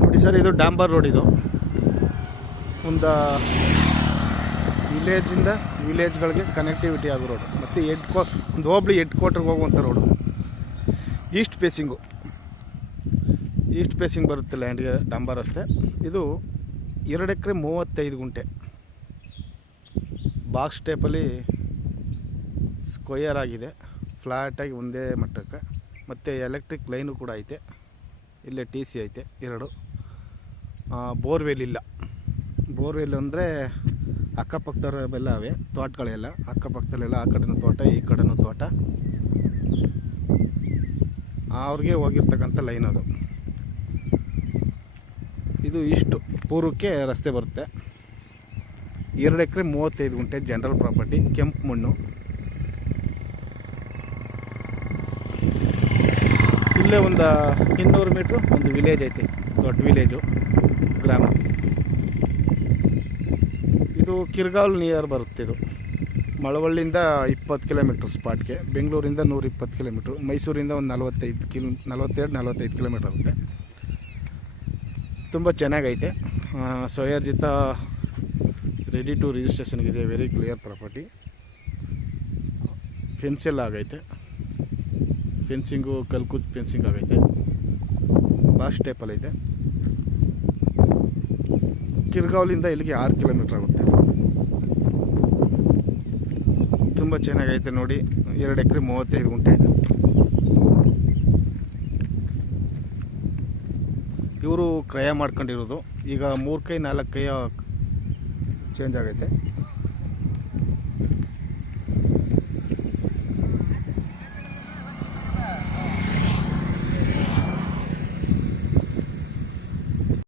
ನೋಡಿ ಸರ್, ಇದು ಡಾಂಬರ್ ರೋಡ್. ಇದು ಒಂದು ವಿಲೇಜಿಂದ ವಿಲೇಜ್ಗಳಿಗೆ ಕನೆಕ್ಟಿವಿಟಿ ಆಗೋ ರೋಡು, ಮತ್ತು ಒಂದು ಹೋಬಳಿ ಹೆಡ್ ಕ್ವಾರ್ಟರ್ಗೆ ಹೋಗುವಂಥ ರೋಡು. ಈಸ್ಟ್ ಫೇಸಿಂಗ್ ಬರುತ್ತೆ ಲ್ಯಾಂಡ್ಗೆ ಡಾಂಬರ್ ರಸ್ತೆ. ಇದು 2 ಎಕರೆ 35 ಗುಂಟೆ ಬಾಕ್ಸ್ ಟೈಪಲ್ಲಿ ಸ್ಕ್ವಯರ್ ಆಗಿದೆ, ಫ್ಲ್ಯಾಟಾಗಿ ಒಂದೇ ಮಟ್ಟಕ್ಕೆ. ಮತ್ತು ಎಲೆಕ್ಟ್ರಿಕ್ ಲೈನು ಕೂಡ ಐತೆ. ಇಲ್ಲೇ TC ಐತೆ 2. ಬೋರ್ವೆಲ್ ಇಲ್ಲ. ಬೋರ್ವೆಲ್ ಅಂದರೆ ಅಕ್ಕಪಕ್ಕದವರೆಲ್ಲ ಅವೆ ತೋಟಗಳೆಲ್ಲ, ಅಕ್ಕಪಕ್ಕದಲ್ಲೆಲ್ಲ ಆ ಕಡೆನೂ ತೋಟ ಈ ಕಡೆನೂ ತೋಟ, ಅವ್ರಿಗೆ ಹೋಗಿರ್ತಕ್ಕಂಥ ಲೈನ್ ಅದು. ಇದು ಇಷ್ಟು ಪೂರ್ವಕ್ಕೆ ರಸ್ತೆ ಬರುತ್ತೆ. 2 ಎಕರೆ 35 ಗುಂಟೆ ಜನರಲ್ ಪ್ರಾಪರ್ಟಿ, ಕೆಂಪು ಮಣ್ಣು. ಇಲ್ಲೇ ಒಂದು 200 ಮೀಟ್ರು ಒಂದು ವಿಲೇಜ್ ಐತೆ, ದೊಡ್ಡ ವಿಲೇಜು, ಗ್ರಾಮ. ಇದು ಕಿರ್ಗಾಲ್ ನಿಯರ್ ಬರುತ್ತೆ. ಇದು ಮಳವಳ್ಳಿಯಿಂದ 20 ಕಿಲೋಮೀಟ್ರ್ ಸ್ಪಾಟ್ಗೆ, ಬೆಂಗಳೂರಿಂದ 120 ಕಿಲೋಮೀಟ್ರು, ಮೈಸೂರಿಂದ ಒಂದು 42-45 ಕಿಲೋಮೀಟ್ರ್ ಆಗುತ್ತೆ. ತುಂಬ ಚೆನ್ನಾಗೈತೆ. ಸ್ವಯರ್ಜಿತ, ರೆಡಿ ಟು ರಿಜಿಸ್ಟ್ರೇಷನ್ಗಿದೆ. Very clear property. ಫೆನ್ಸೆಲ್ಲ ಆಗೈತೆ, ಫೆನ್ಸಿಂಗು ಕಲ್ಕುಚ್ ಫೆನ್ಸಿಂಗ್ ಆಗೈತೆ. ಬಾಸ್ ಟೈಪಲ್ಲಿ ಐತೆ. ಕಿರ್ಗಾವ್ಲಿಂದ ಇಲ್ಲಿಗೆ 6 ಕಿಲೋಮೀಟ್ರ್ ಆಗುತ್ತೆ. ತುಂಬ ಚೆನ್ನಾಗೈತೆ ನೋಡಿ. 2 ಎಕರೆ 35 ಗುಂಟೆ. ಇವರು ಕ್ರಯ ಮಾಡ್ಕೊಂಡಿರೋದು. ಈಗ 3 ಕೈ 4 ಕೈ ಚೇಂಜ್ ಆಗೈತೆ.